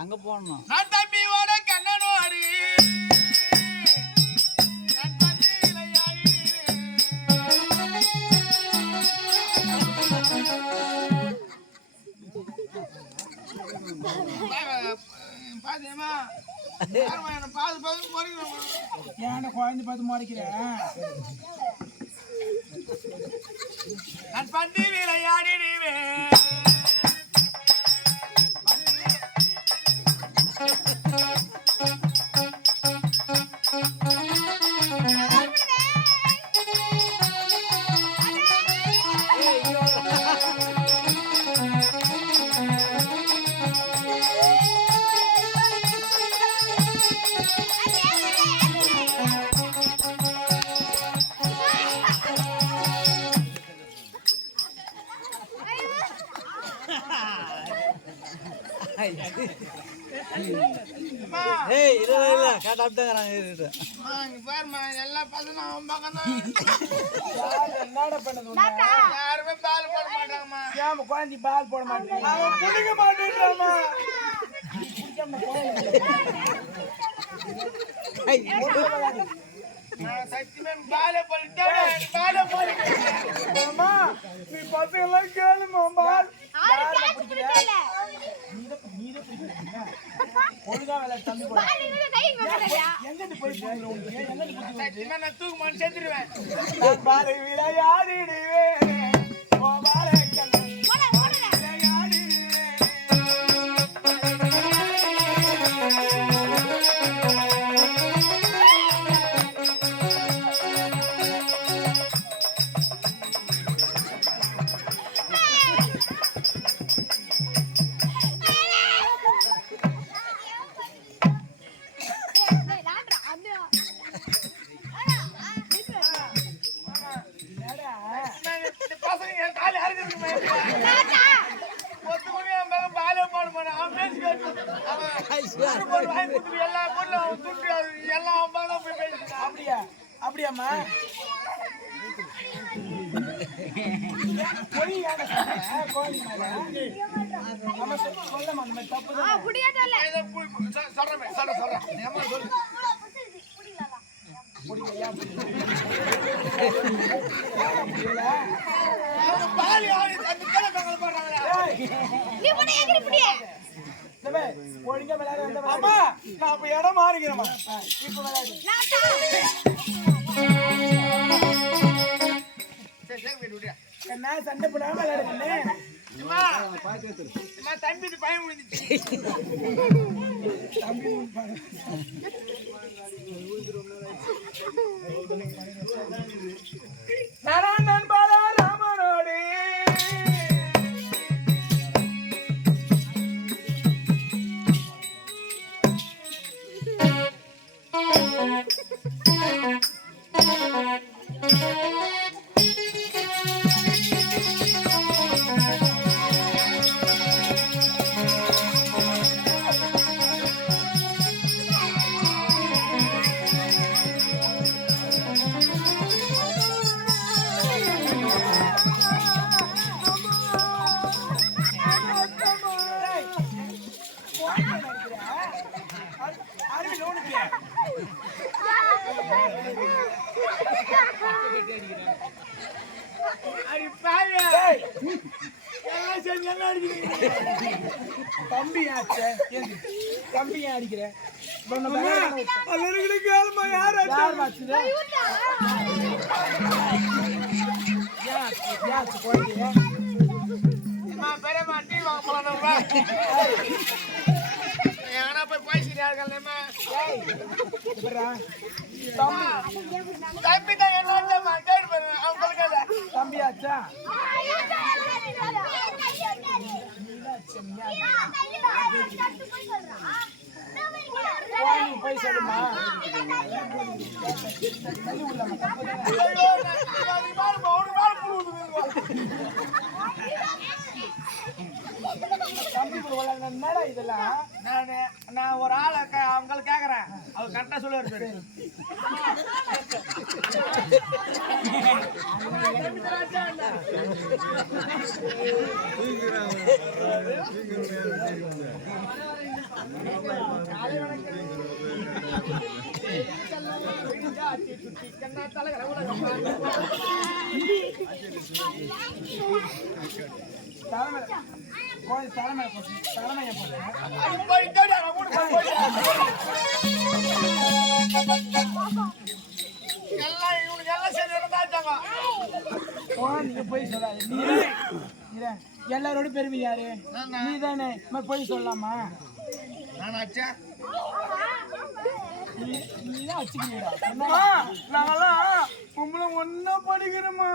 அங்க போடணும். நான் தம்பியோட கண்ணனோடு குழந்தை பார்த்து முறைக்கிறேன். நான் பந்தி விளையாடிடுவேன். ஏய் இல்ல இல்ல காட்டாப்தாங்கறாங்க இருக்கு. பாருமா எல்லா பசங்க அவன் பக்கம் தான். என்னடா பண்ணது? யாருமே பால் போட மாட்டாங்கம்மா. ஏன் குழந்தை பால் போட மாட்டேங்க? அவன் குடிக்க மாட்டேன்றாமா. நான் சத்தியமே பால் போட்டுட்டேன். பால் போட்டுட்டேன். அம்மா நீ பசங்க எல்லாம் கேளுமா பால். ஒழுங்கா வேலை தம்பி போட. எங்க போய் சத்தியமா நான் தூக்கு மாட்டு செத்துருவேன். நான் பாலை விளையாடிடுவேன். ஓ பாலை அப்படியாம்மா? சொல்லமா அந்த மாதிரி தப்பு ஒழுங்கா விளையாட. அம்மா நான் அப்ப இடம் மாறிக்கிறேம்மா. இப்ப விளையாடு. என்ன சண்டை போடாம விளையாடுங்க. தம்பி பயம் விழுந்துச்சு. தம்பி நண்பாரா ராமனோடு தம்பி தம்பி ஏன் அடிக்கிற? தம்பியாச்சா போய் சொல்லுமா? தம்பி கூட விளையாடுன என்னடா இதெல்லாம்? நான் ஒரு ஆளை அவங்களுக்கு கேக்குறேன், அவர் கரெக்டா சொல்லுவாரு பேரு. தலைமையை போட்டு எல்லாம் இவனுக்கு எல்லாம் சரி நடந்தாச்சாங்க. நீங்க போய் சொல்லாது. நீ எல்லாரோட பெருமை யாரு? நீ தானே. போய் சொல்லலாமா? நான் ஆச்சா நீதான் வச்சுக்கிறீங்களா? நாங்கெல்லாம் உங்களை ஒன்னா படிக்கிறோமா?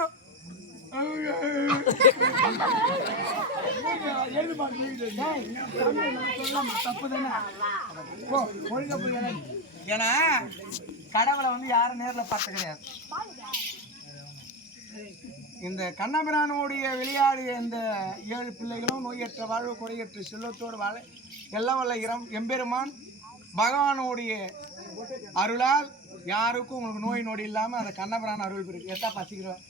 தப்பு தானே. ஏன்னா கடவுளை வந்து யாரும் நேர்ல பார்த்த கிடையாது. இந்த கண்ணபிரானுடைய விளையாடிய இந்த 7 பிள்ளைகளும் நோயற்ற வாழ்வு குறையற்ற செல்வத்தோடு வாழ எல்லாம் வல்ல எம்பெருமான் பகவானுடைய அருளால் யாருக்கும் உங்களுக்கு நோய் நொடி இல்லாம அந்த கண்ணபிரான் அருள் பெருக்கு. எத்தா பசிக்கிறோம்.